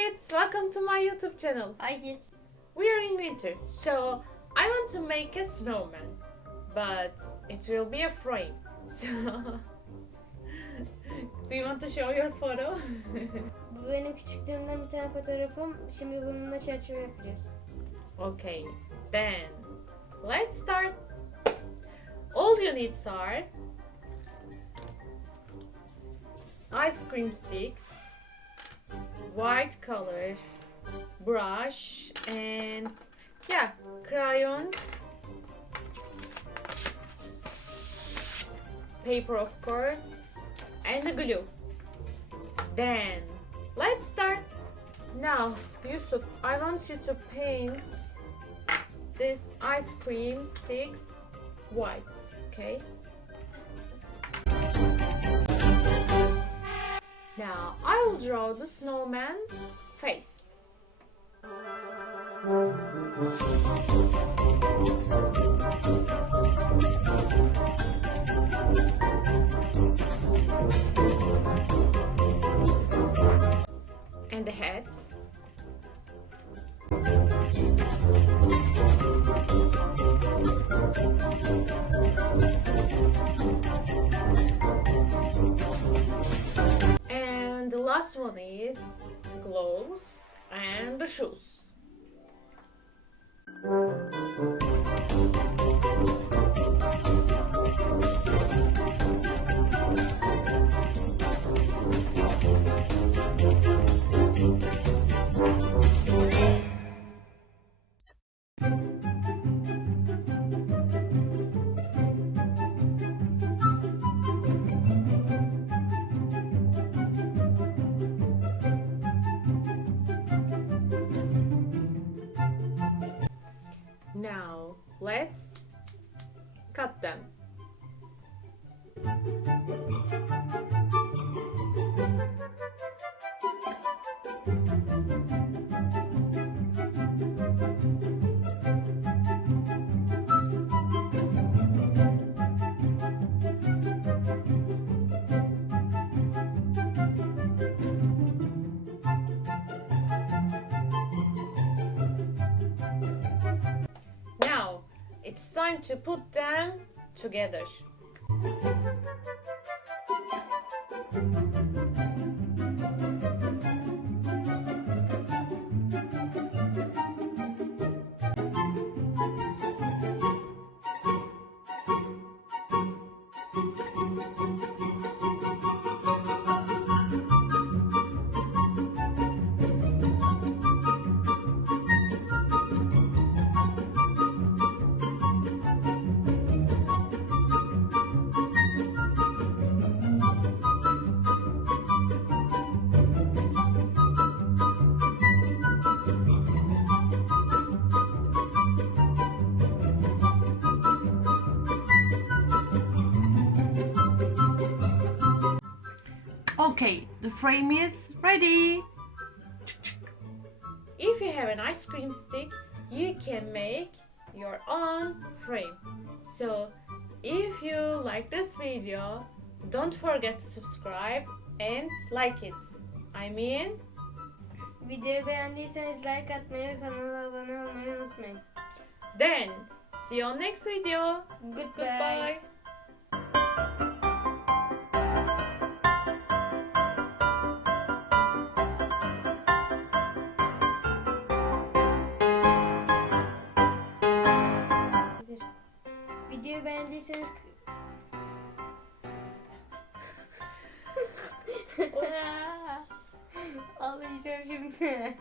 kids, welcome to my YouTube channel. Hi kids. We are in winter, so I want to make a snowman, but it will be a frame. So, do you want to show your photo? Bu benim küçüklüğümden bir tane fotoğrafım. Şimdi bununla çerçeve yapacağız. Okay, then let's start. All you needs are ice cream sticks, white color, brush, and crayons, paper of course, and the glue. Then let's start. Now, Yusuf, I want you to paint this ice cream sticks white, okay? Now, I will draw the snowman's face. And the head. And the last one is gloves and the shoes. Now, let's cut them. Now, it's time to put them together. Okay, the frame is ready. If you have an ice cream stick, you can make your own frame. So, if you like this video, don't forget to subscribe and like it. Videoyu beğendiyseniz like atmayı ve kanala abone olmayı unutmayın. Then, see you on next video. Goodbye. Goodbye. Videoyu beğendiyseniz ağlayacağım şimdi.